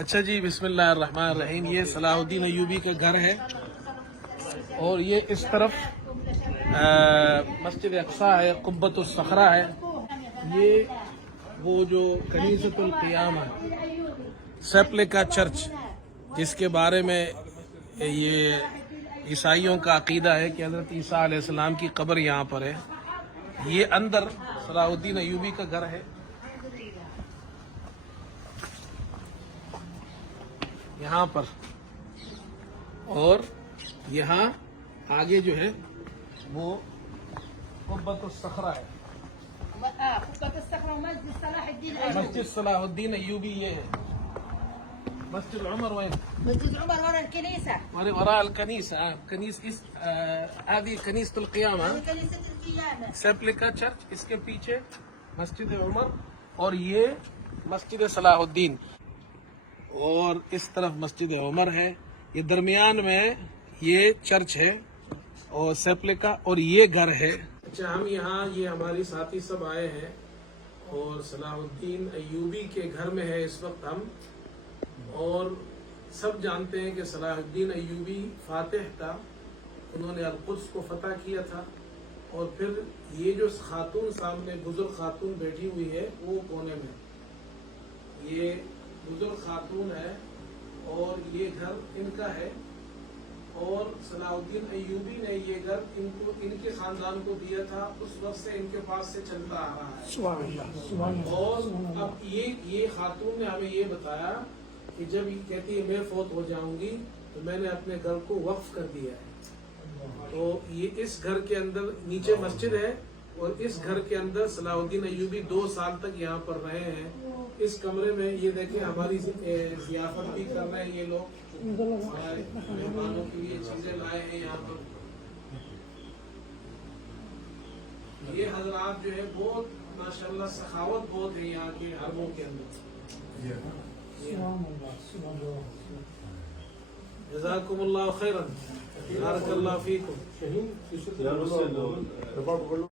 اچھا جی، بسم اللہ الرحمن الرحیم. یہ صلاح الدین ایوبی کا گھر ہے اور یہ اس طرف مسجد اقصیٰ ہے، قبۃ الصخرہ ہے. یہ وہ جو کنیسۃ القیامہ سیپلیکا چرچ، جس کے بارے میں یہ عیسائیوں کا عقیدہ ہے کہ حضرت عیسیٰ علیہ السلام کی قبر یہاں پر ہے. یہ اندر صلاح الدین ایوبی کا گھر ہے. یہاں پر اور یہاں آگے جو ہے وہ قبۃ الصخرہ ہے. مسجد صلاح الدین ایوبی یہ ہے. مسجد عمر وين؟ مسجد عمر ورا الكنيسة. وراء الكنيسة. هذه كنيسة القيامة. كنيسة القيامة. سیپلیکا چرچ، اس کے پیچھے مسجد عمر اور یہ مسجد صلاح الدین، اور اس طرف مسجد عمر ہے. یہ درمیان میں یہ چرچ ہے اور سیپلیکا اور یہ گھر ہے. اچھا، ہم یہاں یہ ہماری ساتھی سب آئے ہیں اور صلاح الدین ایوبی کے گھر میں ہے اس وقت ہم. اور سب جانتے ہیں کہ صلاح الدین ایوبی فاتح تھا. انہوں نے القدس کو فتح کیا تھا. اور پھر یہ جو خاتون سامنے بزرگ خاتون بیٹھی ہوئی ہے وہ کونے میں، یہ بزرگ خاتون ہے اور یہ گھر ان کا ہے. اور صلاح الدین ایوبی نے یہ گھر ان کے خاندان کو دیا تھا. اس وقت سے ان کے پاس سے چلتا آ رہا ہے. اور اب یہ خاتون نے ہمیں یہ بتایا کہ جب یہ کہتی ہے میں فوت ہو جاؤں گی تو میں نے اپنے گھر کو وقف کر دیا ہے. تو یہ اس گھر کے اندر نیچے مسجد ہے اور اس گھر کے اندر صلاح الدین ایوبی 2 سال تک یہاں پر رہے ہیں. اس کمرے میں یہ دیکھیں ہماری ضیافت بھی کر رہے ہیں یہ لوگ. مہمانوں کے لیے چیزیں لائے ہیں یہاں پر. یہ حضرات جو ہے بہت ماشاءاللہ سخاوت بہت ہے یہاں کے حرموں کے اندر. جزاکم اللہ خیرا، بارک اللہ فیکم.